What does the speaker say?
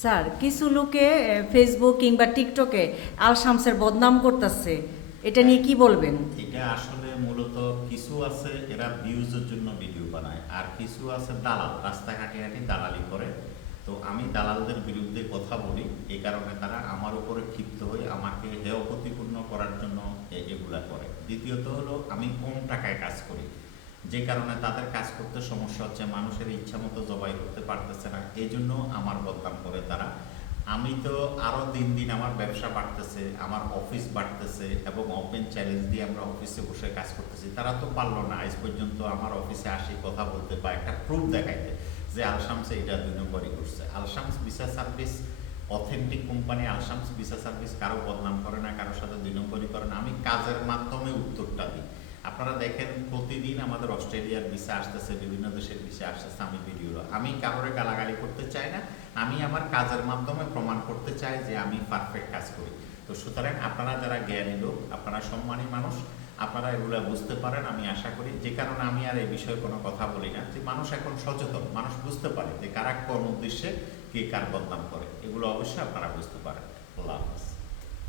Sir কিছু লোকে Facebook কিংবা টিকটকে আল শামসের বদনাম করতেছে, এটা নিয়ে কি বলবেন? এটা আসলে মূলত কিছু আছে এরা ভিউজের জন্য ভিডিও বানায়, আর কিছু আছে দালাল, রাস্তায় হাঁটি হাঁটি দালালি করে। তো আমি দালালদের বিরুদ্ধে কথা বলি, এই কারণে তারা আমার উপরে ক্ষিপ্ত হয়ে আমাকে হেয় প্রতিপূর্ণ করার জন্য এগুলা করে। দ্বিতীয়ত হলো আমি কম টাকায় কাজ করি, যে কারণে তাদের কাজ করতে সমস্যা হচ্ছে, মানুষের ইচ্ছা মতো জবাই করতে পারতেছে না, এই জন্য আমার বদনাম করে তারা। আমি তো আরও দিন দিন আমার ব্যবসা বাড়তেছে, আমার অফিস বাড়তেছে এবং ওপেন চ্যালেঞ্জ দিয়ে আমরা অফিসে বসে কাজ করতেছি। তারা তো পারলো না আজ পর্যন্ত আমার অফিসে আসি কথা বলতে বা একটা প্রুফ দেখাইতে যে আলশামসে এটা 2 নম্বরই করছে। Al Shams visa service authentic company. Al Shams visa service কারো বদনাম করে না, কারোর সাথে 2 নম্বরই করে না। আমি কাজের মাধ্যমে উত্তরটা দিই। আপনারা দেখেন প্রতিদিন আমাদের অস্ট্রেলিয়ার ভিসা আসতেছে, বিভিন্ন দেশের ভিসা আসতেছে, আমি ভিডিও, আমি কারোরে গালাগালি করতে চাই না, আমি আমার কাজের মাধ্যমে প্রমাণ করতে চাই যে আমি পারফেক্ট কাজ করি। তো সুতরাং আপনারা যারা জ্ঞানী লোক, আপনারা সম্মানী মানুষ, আপনারা এগুলো বুঝতে পারেন আমি আশা করি। যে কারণে আমি আর এই বিষয়ে কোনো কথা বলি না, যে মানুষ এখন সচেতন, মানুষ বুঝতে পারে যে কারা কোন উদ্দেশ্যে কে কার বদনাম করে, এগুলো অবশ্যই আপনারা বুঝতে পারেন। আল্লাহ হাফেজ।